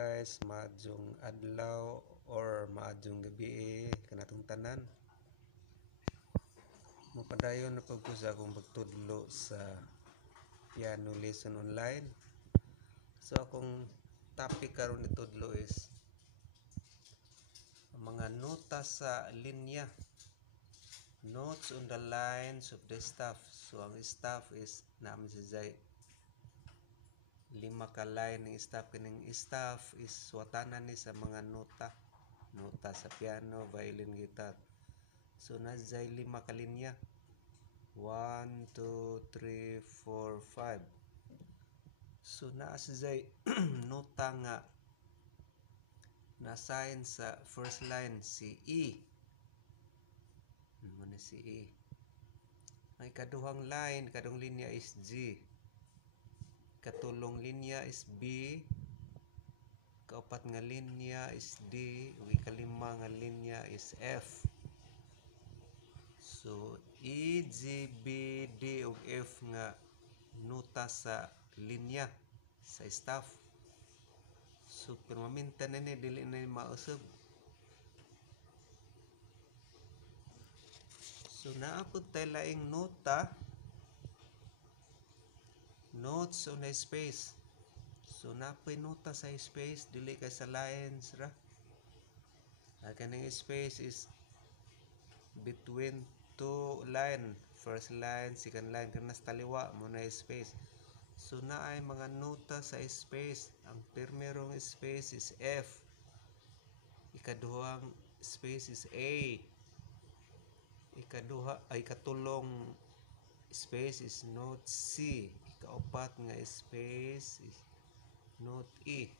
guys, maadjong adlaw or maadjong gabi kanatong tanan. Mapadayon na pagko sa akong pagtudlo sa piano lesson online. So akong topic karon ni tudlo is mga nota sa linya. Notes on the lines of the staff. So ang staff is namin si Zay. 5 ka line ng staff. Kining staff is swatanan ni sa mga nota sa piano, violin, guitar. So nazay 5 ka linya. 1, 2, 3, 4, 5. So naa si Zay nota nga na-assign sa first line si E. Muna si E. Ang ikaduhang line, kadong linya is G. Katulong linya is B. Kaupat nga linya is D. Ug ikalima nga linya is F. So E, G, B, D ug F nga nota sa linya sa staff. So permanente na ni dili na mausab. So naapod tay laing nota. Notes on a space. So napoy nota sa space dili kay sa lines ra. Kaning space is between two line. First line, second line kana sa taliwa mo na space. So naay mga nota sa space. Ang primerong space is F. Ikaduhang space is A. Ikatulong space is note C. Ikaupat nga space is note E.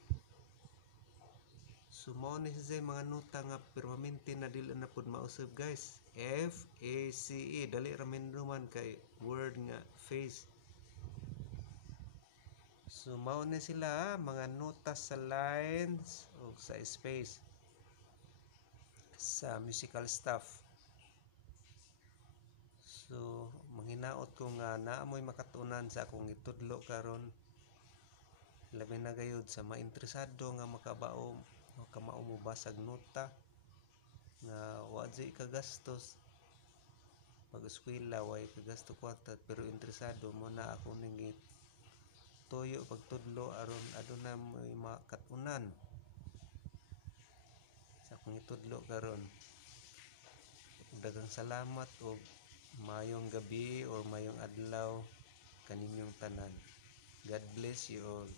So mao ni sa mga nota nga permanente na dili na pud mausab guys. F, A, C, E dali ra man kay word nga phase. So mao ni sila mga nota sa lines o sa space sa musical stuff. So manghinaot ko nga naamoy makatunan sa akong itudlo karon. Labi na gayud sa mainteresado nga makabao mo basag nota nga wa jay kagastos pag eskwela way kagasto kwarta pero interesado mo na ako ning tuyo pagtudlo aron aduna may makatunan sa akong itudlo karon. Daghang salamat og mayong gabi or mayong adlaw kaninyong tanan. God bless you all.